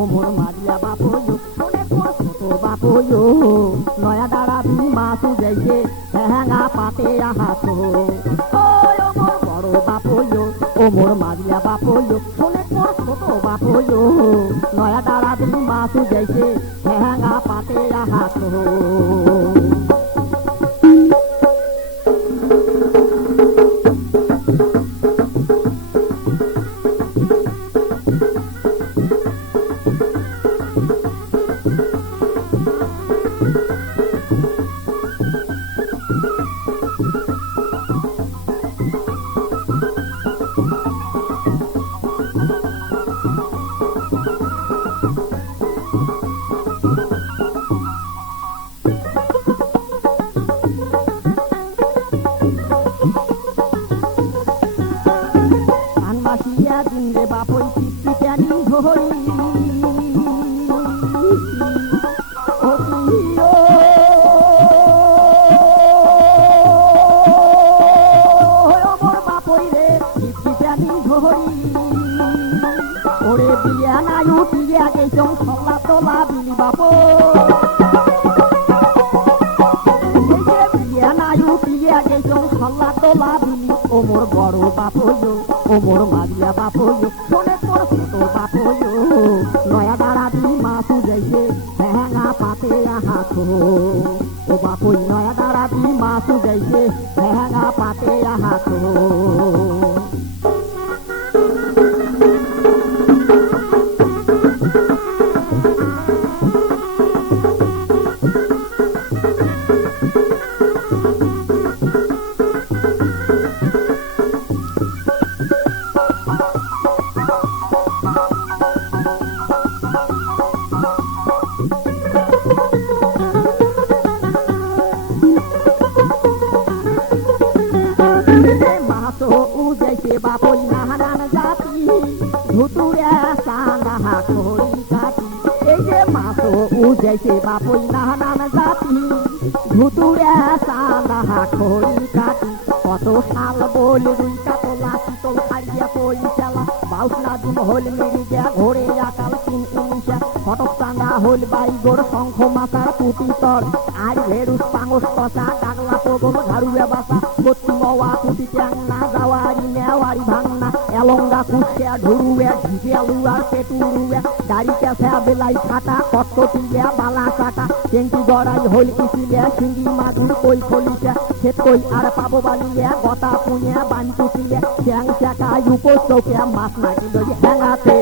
ওমর মারিয়া বাপয়ো শোনে তোর ছোট বাপয়ো নয়া দাঁড়াবি মাছ যাইছে হ্যাঙা পাতে আহাত ওই ওমর বড় বাপয়ো ওমর মারিয়া বাপয়ো শোনে তোর ছোট বাপয়ো নয়া দাঁড়াবি মাছ যাইছে হ্যাঙা পাতে আহাত দিনে বাপই পিপি প্যানি ধরি বাপই রে পিপি প্যানি ধরি ওরে বিয়া নাই উঠিয়া গেছ খোলা তোলা বিলি বাপ বিয়া নাই উঠিয়া গেছ খোলা তোলা বিলি ওমর বড় বাপয়ো ওমর মারিয়া বাপয়ো শোনে তোর ছোট বাপয়ো নয়া দাঁড়াবি মাছু যাইছে হ্যাঙা পাতে আহাত ও বাপই নয়া দাঁড়াবি মাছু যাইছে হ্যাঙা পাতে আহাত উজাইছে বাপই নাহারান জাতি ধুতুরে সান্দাহা খড়ি কাটি এই যে মাছ উজাইছে বাপই নাহারান জাতি ধুতুরে সান্দাহা খড়ি কাটি কত সাল বল রুই কাতলা শীতল খাইয়া পই চালা বাউসনা দিন হল মেরে যা ঘোরে আকাল তিন ইনিশা ফটক চাঁদা হল বাইগোর শঙ্খ মাথা টুটি তর আর ভেরুস পাঙস কষা ডাগলা পবন ঘাড়ুয়া বাসা গতি মওয়া টুটি ট্যাংনা যাওয়ারি নেওয়ারি ভাঙনা এলঙ্গা কুশিয়া ঢুরুয়া ঢিজিয়ালু আর পেটুরুয়া গাড়ি ক্যাসা বেলাই খাটা কটকটিয়া বালা কাটা টেঙ্কি গড়াই হল কিসিলিয়া সিঙ্গি মাদুর কই খলিশা ক্ষেত কই আর পাবো বালিয়া গতা পুনিয়া বান টুটিয়া চ্যাং চাকা উপর চৌকিয়া মাছ নাকি হ্যাঙাতে